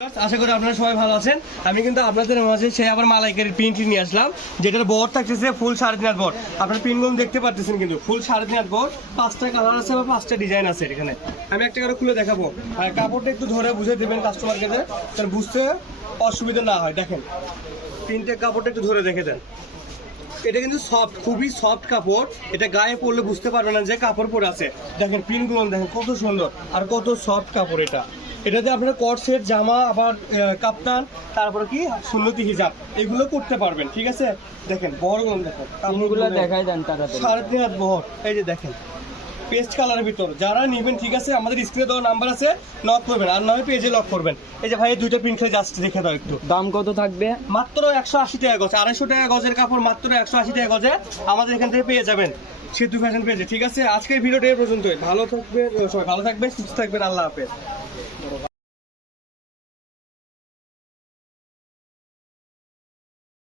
আশা করি আপনারা সবাই ভালো আছেন। আমি কিন্তু আপনাদের মাঝে সেই আবার মালাইকারির প্রিন্ট নিয়ে আসলাম, যেটার বড় থাকতেছে ফুল 3.5 বড়। আপনারা প্রিন্টগুলো দেখতে পাচ্ছেন, কিন্তু ফুল 3.5 বড়, 5টা কালার আছে বা 5টা ডিজাইন আছে এখানে। আমি একটা করে খুলে দেখাবো, আর কাপড়টা একটু ধরে বুঝে দেবেন কাস্টমারকে, তার বুঝতে অসুবিধা না হয়। দেখেন প্রিন্টের কাপড়টা একটু ধরে দেখে দেন। এটা কিন্তু সফট, খুবই সফট কাপড়। এটা গায়ে পরলে বুঝতে পারবে না যে কাপড় পরে আছে। দেখেন প্রিন্টগুলো দেখেন কত সুন্দর আর কত সফট কাপড়। এটাতে আপনারা কট সেট জামা, আবার কাপ্তান, তারপরে কি সুন্নতি হিজাব, এগুলো করতে পারবেন। ঠিক আছে, দেখেন বড়গুলো দেখেন, কাপড়গুলো দেখাই দেন তাড়াতাড়ি। 3.5 বহর। এই যে দেখেন পেস্ট কালারের ভিতর যারা নেবেন, ঠিক আছে, আমাদের স্ক্রিনে দেওয়া নাম্বার আছে, নক করবেন, আর নয় পেজে লক করবেন। এই যে ভাই দুইটা প্রিন্ট খালি জাস্ট দেখে দাও একটু। দাম কত থাকবে? মাত্র 180 টাকা গজ, 250 টাকা গজের কাপড় মাত্র 180 টাকা গজে আমাদের এখান থেকে পেয়ে যাবেন সিদ্ধু ফ্যাশন পেজে। ঠিক আছে, আজকের ভিডিওটা এই পর্যন্তই। ভালো থাকবেন সবাই, ভালো থাকবেন, সুস্থ থাকবেন, আল্লাহ হাফেজ।